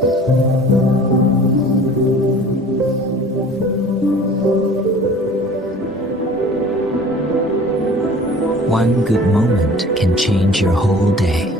One good moment can change your whole day.